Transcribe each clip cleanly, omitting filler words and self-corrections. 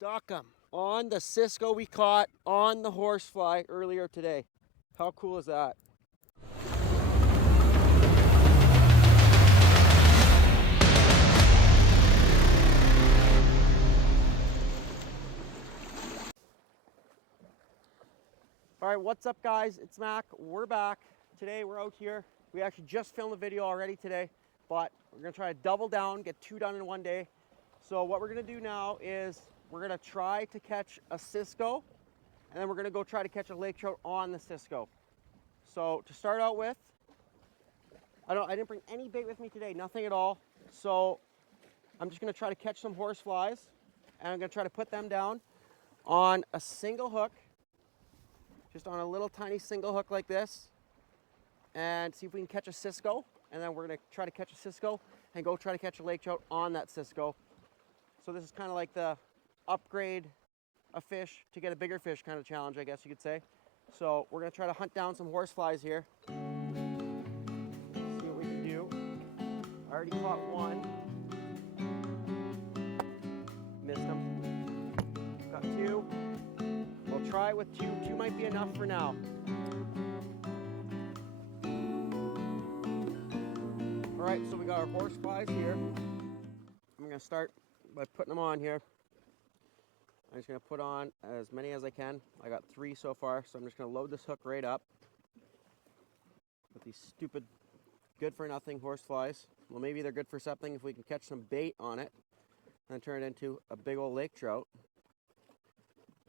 Stuck them on the Cisco we caught on the horsefly earlier today. How cool is that? All right, what's up guys? It's Mac. We're back. Today we're out here. We actually just filmed a video already today, but we're gonna try to double down, get 2 done in one day. So what we're gonna do now is we're gonna try to catch a Cisco, and then we're gonna go try to catch a lake trout on the Cisco. So to start out with, I didn't bring any bait with me today, nothing at all. So I'm just gonna try to catch some horse flies, and I'm gonna try to put them down on a single hook, just on a little tiny single hook like this, and see if we can catch a Cisco. And then we're gonna try to catch a Cisco and go try to catch a lake trout on that Cisco. So this is kind of like the upgrade a fish to get a bigger fish kind of challenge, I guess you could say. So we're gonna try to hunt down some horse flies here. See what we can do. I already caught one. Missed him. Got 2. We'll try with 2. 2 might be enough for now. All right, so we got our horse flies here. I'm gonna start by putting them on here. I'm just gonna put on as many as I can. I got 3 so far, so I'm just gonna load this hook right up with these stupid good for nothing horse flies. Well, maybe they're good for something if we can catch some bait on it and turn it into a big old lake trout.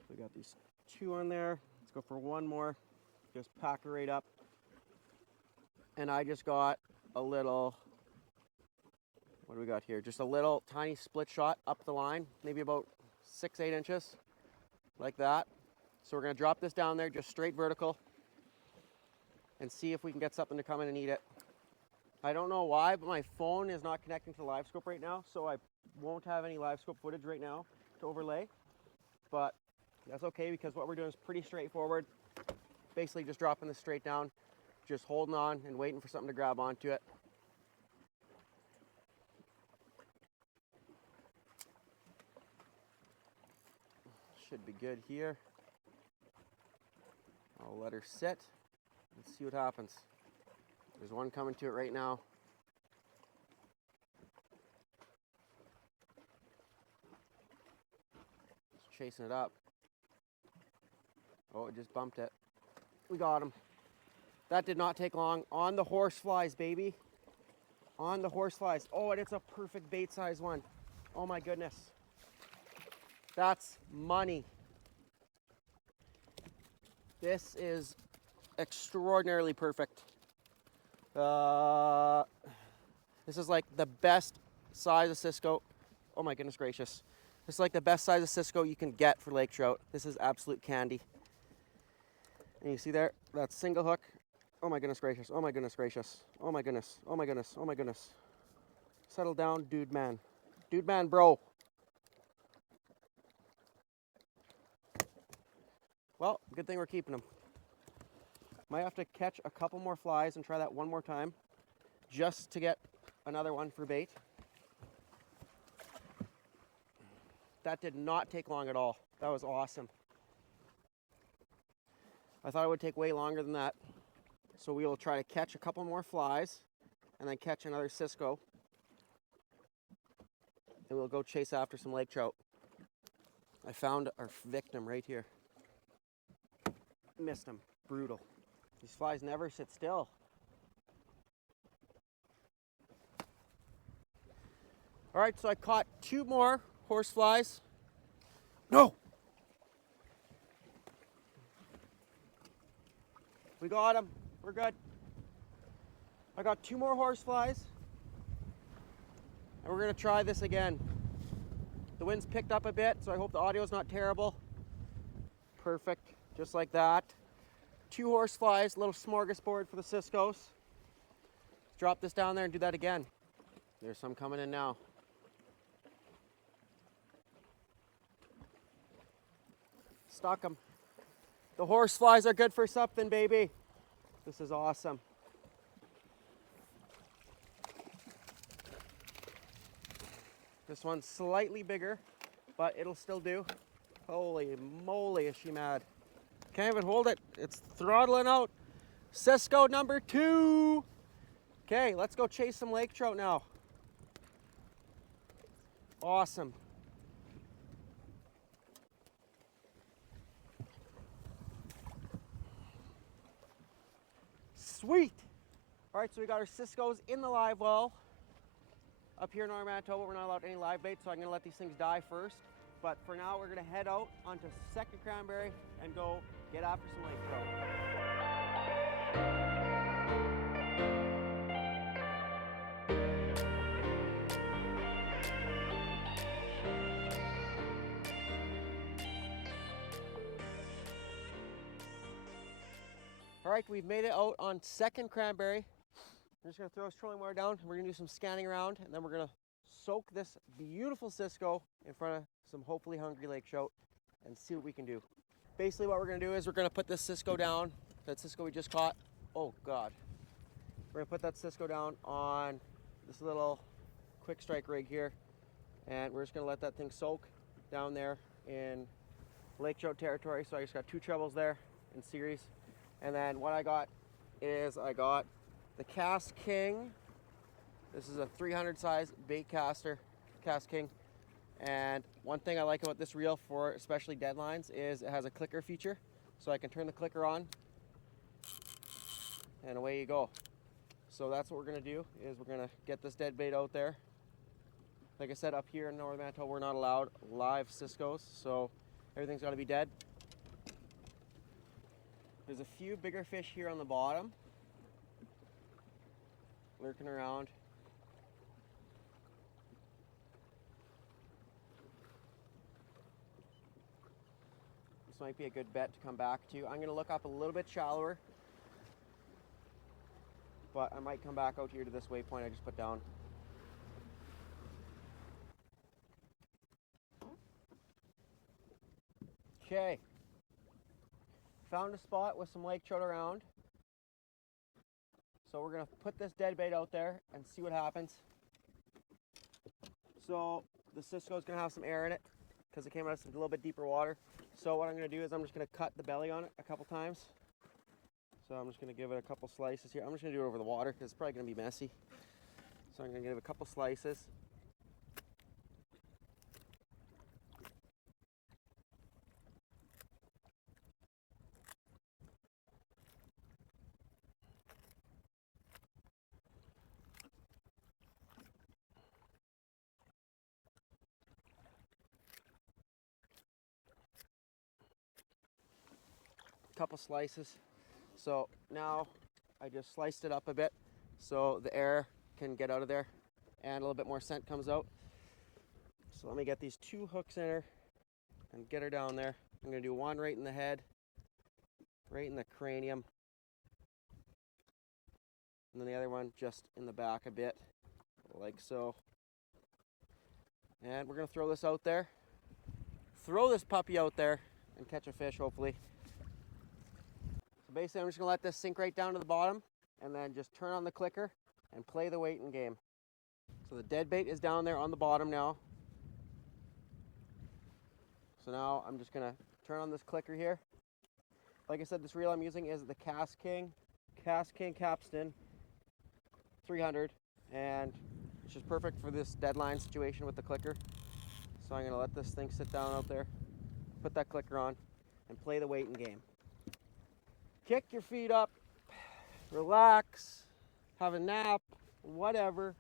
We got these 2 on there. Let's go for 1 more. Just pack her right up. And I just got a little, what do we got here? Just a little tiny split shot up the line, maybe about 6-8 inches, like that. So we're gonna drop this down there just straight vertical and see if we can get something to come in and eat it. I don't know why, but my phone is not connecting to the live scope right now, so I won't have any live scope footage right now to overlay. But that's okay, because what we're doing is pretty straightforward. Basically just dropping this straight down, just holding on and waiting for something to grab onto it. Should be good here. I'll let her sit and see what happens. There's one coming to it right now. Just chasing it up. Oh, it just bumped it. We got him. That did not take long. On the horse flies, baby. On the horse flies. Oh, and it's a perfect bait size one. Oh my goodness. That's money. This is extraordinarily perfect. This is like the best size of Cisco. Oh my goodness gracious. This is like the best size of Cisco you can get for lake trout. This is absolute candy. And you see there, that single hook. Oh my goodness gracious. Oh my goodness gracious. Oh my goodness. Oh my goodness. Oh my goodness. Settle down, dude man. Dude man, bro. Well, good thing we're keeping them. Might have to catch a couple more flies and try that one more time just to get another one for bait. That did not take long at all. That was awesome. I thought it would take way longer than that. So we will try to catch a couple more flies and then catch another Cisco. And we'll go chase after some lake trout. I found our victim right here. Missed him. Brutal. These flies never sit still. All right, so I caught 2 more horse flies. No! We got them. We're good. I got 2 more horse flies. And we're gonna try this again. The wind's picked up a bit, so I hope the audio is not terrible. Perfect. Just like that. 2 horse flies, a little smorgasbord for the Ciscos. Drop this down there and do that again. There's some coming in now. Stuck them. The horse flies are good for something, baby. This is awesome. This one's slightly bigger, but it'll still do. Holy moly, is she mad. Can't even hold it. It's throttling out. Cisco number 2. Okay, let's go chase some lake trout now. Awesome. Sweet. All right, so we got our Cisco's in the live well. Up here in Manitoba, we're not allowed any live bait, so I'm gonna let these things die first. But for now, we're gonna head out onto second cranberry and go get after some lake trout. All right, we've made it out on second cranberry. I'm just gonna throw this trolling motor down. We're gonna do some scanning around, and then we're gonna soak this beautiful Cisco in front of some hopefully hungry lake trout and see what we can do. Basically what we're gonna do is we're gonna put this Cisco down, that Cisco we just caught. Oh God. We're gonna put that Cisco down on this little quick strike rig here, and we're just gonna let that thing soak down there in lake trout territory. So I just got 2 trebles there in series. And then what I got is I got the Kast King. This is a 300 size bait caster, Kast King. And one thing I like about this reel for especially deadlines is it has a clicker feature. So I can turn the clicker on and away you go. So that's what we're gonna do, is we're gonna get this dead bait out there. Like I said, up here in Northern Manitoba, we're not allowed live Cisco's, so everything's gotta be dead. There's a few bigger fish here on the bottom, lurking around. This might be a good bet to come back to. I'm going to look up a little bit shallower, but I might come back out here to this waypoint I just put down. Okay. Found a spot with some lake trout around. So we're gonna put this dead bait out there and see what happens. So the Cisco's gonna have some air in it because it came out of some a little bit deeper water. So what I'm gonna do is I'm just gonna cut the belly on it a couple times. So I'm just gonna give it a couple slices here. I'm just gonna do it over the water because it's probably gonna be messy. So I'm gonna give it a couple slices. Couple slices. So now I just sliced it up a bit so the air can get out of there and a little bit more scent comes out. So let me get these 2 hooks in her and get her down there. I'm going to do one right in the head, right in the cranium, and then the other one just in the back a bit, like so. And we're going to throw this out there. Throw this puppy out there and catch a fish, hopefully. So basically I'm just going to let this sink right down to the bottom and then just turn on the clicker and play the waiting game. So the dead bait is down there on the bottom now. So now I'm just going to turn on this clicker here. Like I said, this reel I'm using is the Kast King Capstan 300, and it's just perfect for this deadline situation with the clicker. So I'm going to let this thing sit down out there, put that clicker on, and play the waiting game. Kick your feet up, relax, have a nap, whatever.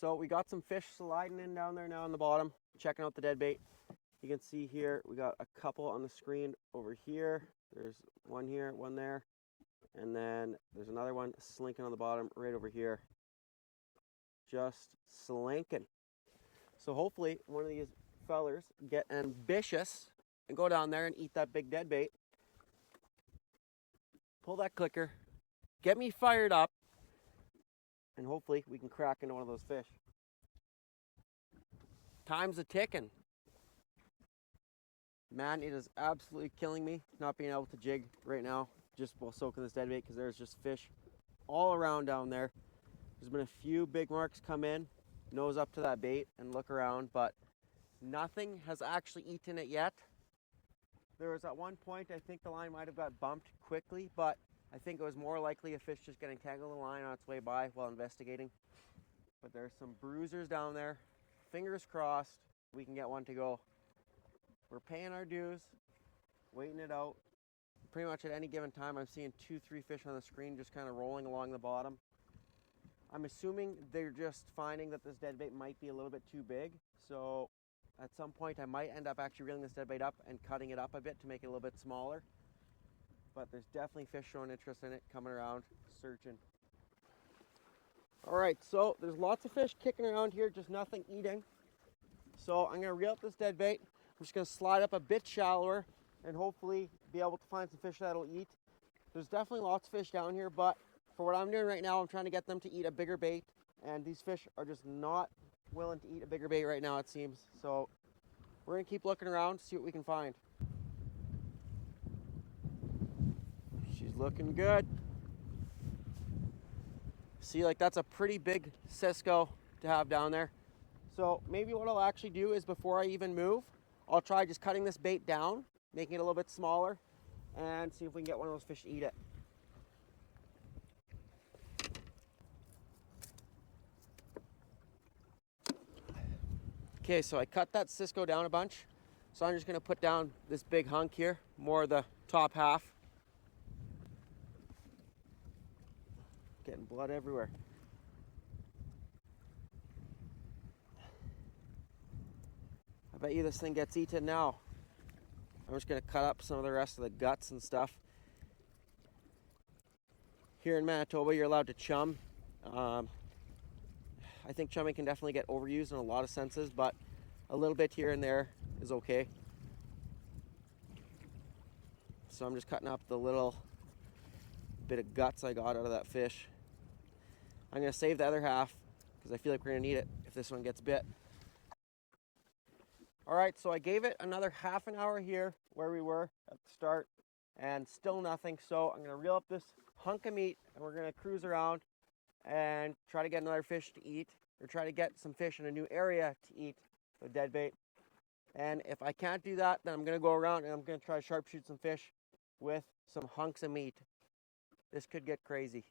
So we got some fish sliding in down there now on the bottom, checking out the dead bait. You can see here, we got a couple on the screen over here. There's one here, one there, and then there's another one slinking on the bottom right over here. Just slinking. So hopefully one of these fellers get ambitious and go down there and eat that big dead bait. Pull that clicker, get me fired up, and hopefully we can crack into one of those fish. Time's a ticking. Man, it is absolutely killing me not being able to jig right now just while soaking this dead bait, because there's just fish all around down there. There's been a few big marks come in, nose up to that bait and look around, but nothing has actually eaten it yet. There was at one point, I think the line might have got bumped quickly, but I think it was more likely a fish just getting tangled in the line on its way by while investigating. But there's some bruisers down there. Fingers crossed we can get one to go. We're paying our dues, waiting it out. Pretty much at any given time, I'm seeing 2-3 fish on the screen just kind of rolling along the bottom. I'm assuming they're just finding that this deadbait might be a little bit too big. So at some point, I might end up actually reeling this deadbait up and cutting it up a bit to make it a little bit smaller. But there's definitely fish showing interest in it, coming around, searching. All right, so there's lots of fish kicking around here, just nothing eating. So I'm gonna reel up this deadbait. I'm just gonna slide up a bit shallower and hopefully be able to find some fish that'll eat. There's definitely lots of fish down here, but for what I'm doing right now, I'm trying to get them to eat a bigger bait, and these fish are just not willing to eat a bigger bait right now, it seems. So we're gonna keep looking around, see what we can find. She's looking good. See, like that's a pretty big Cisco to have down there. So maybe what I'll actually do is before I even move, I'll try just cutting this bait down, making it a little bit smaller, and see if we can get one of those fish to eat it. Okay, so I cut that Cisco down a bunch. So I'm just gonna put down this big hunk here, more of the top half. Getting blood everywhere. I bet you this thing gets eaten now. I'm just gonna cut up some of the rest of the guts and stuff. Here in Manitoba, you're allowed to chum. I think chumming can definitely get overused in a lot of senses, but a little bit here and there is okay. So I'm just cutting up the little bit of guts I got out of that fish. I'm gonna save the other half because I feel like we're gonna need it if this one gets bit. All right, so I gave it another half an hour here where we were at the start and still nothing. So I'm gonna reel up this hunk of meat and we're gonna cruise around and try to get another fish to eat, or try to get some fish in a new area to eat the dead bait. And if I can't do that, then I'm gonna go around and I'm gonna try to sharpshoot some fish with some hunks of meat. This could get crazy.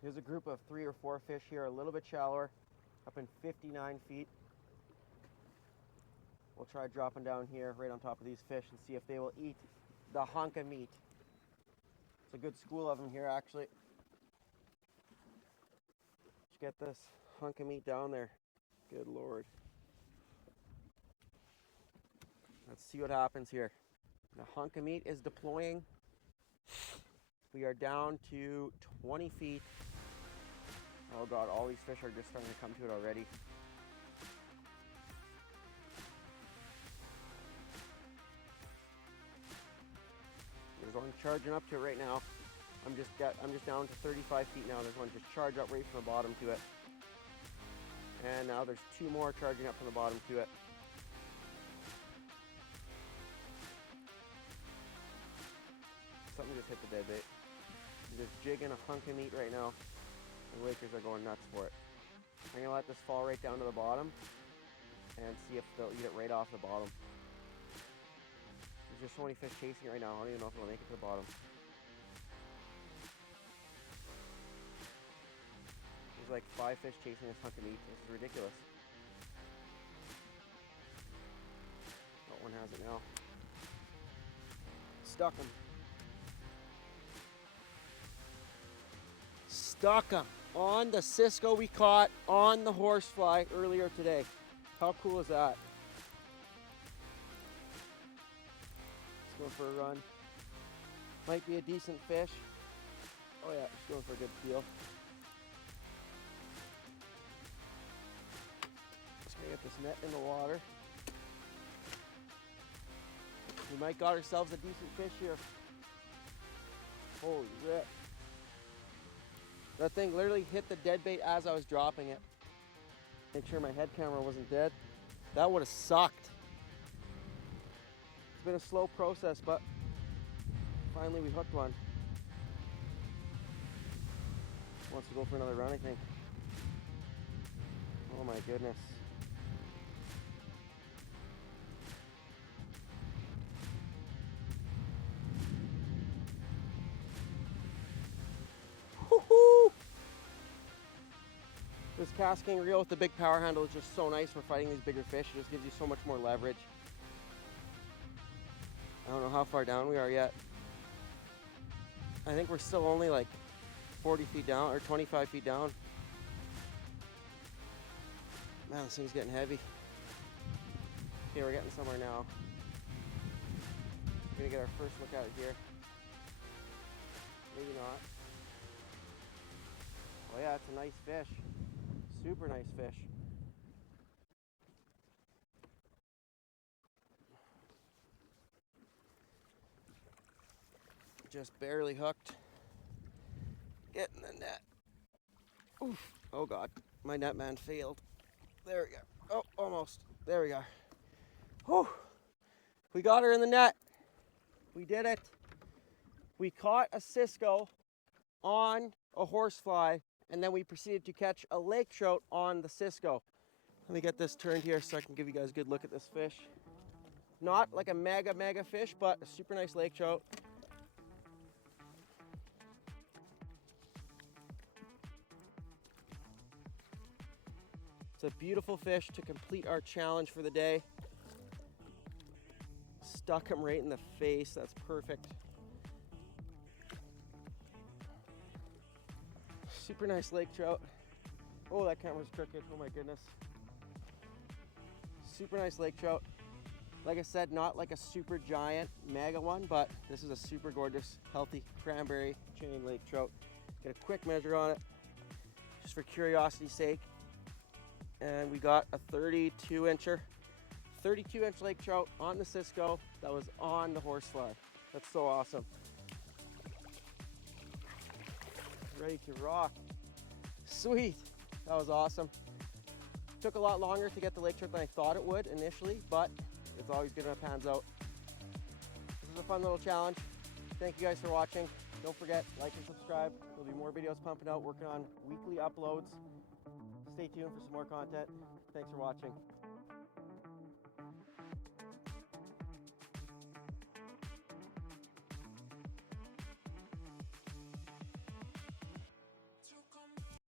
Here's a group of 3 or 4 fish here, a little bit shallower, up in 59 feet. We'll try dropping down here right on top of these fish and see if they will eat the hunk of meat. It's a good school of them here, actually. Let's get this hunk of meat down there. Good Lord. Let's see what happens here. The hunk of meat is deploying. We are down to 20 feet. Oh God, all these fish are just starting to come to it already. There's one charging up to it right now. I'm just down to 35 feet now. There's one just charged up right from the bottom to it. And now there's 2 more charging up from the bottom to it. Something just hit the dead bait. I'm just jigging a hunk of meat right now. The Lakers are going nuts for it. I'm gonna let this fall right down to the bottom and see if they'll eat it right off the bottom. There's just so many fish chasing it right now. I don't even know if it'll make it to the bottom. There's like 5 fish chasing this hunk of meat. This is ridiculous. That one has it now. Stuck him. Stuck him on the Cisco we caught on the horsefly earlier today. How cool is that? Let's go for a run. Might be a decent fish. Oh yeah, just going for a good feel. Just gonna get this net in the water. We might got ourselves a decent fish here. Holy rip. That thing literally hit the dead bait as I was dropping it. Make sure my head camera wasn't dead. That would have sucked. It's been a slow process, but finally we hooked one. Wants to go for another run, I think. Oh my goodness. Woohoo! This Kast King reel with the big power handle is just so nice for fighting these bigger fish. It just gives you so much more leverage. I don't know how far down we are yet. I think we're still only like 40 feet down or 25 feet down. Man, this thing's getting heavy. Okay, we're getting somewhere now. We're gonna get our first look at it here. Maybe not. Oh yeah, it's a nice fish. Super nice fish. Just barely hooked. Get in the net. Oof. Oh God, my net man failed. There we go. Oh, almost. There we go. Whew. We got her in the net. We did it. We caught a Cisco on a horsefly, and then we proceeded to catch a lake trout on the Cisco. Let me get this turned here so I can give you guys a good look at this fish. Not like a mega fish, but a super nice lake trout. It's a beautiful fish to complete our challenge for the day. Stuck him right in the face. That's perfect. Super nice lake trout. Oh, that camera's crooked. Oh my goodness. Super nice lake trout. Like I said, not like a super giant mega one, but this is a super gorgeous, healthy cranberry chain lake trout. Get a quick measure on it, just for curiosity's sake. And we got a 32-inch lake trout on the Cisco that was on the horsefly. That's so awesome. Ready to rock. Sweet. That was awesome. Took a lot longer to get the lake trout than I thought it would initially, but it's always good when it pans out. This is a fun little challenge. Thank you guys for watching. Don't forget, like and subscribe. There'll be more videos pumping out, working on weekly uploads. Stay tuned for some more content. Thanks for watching.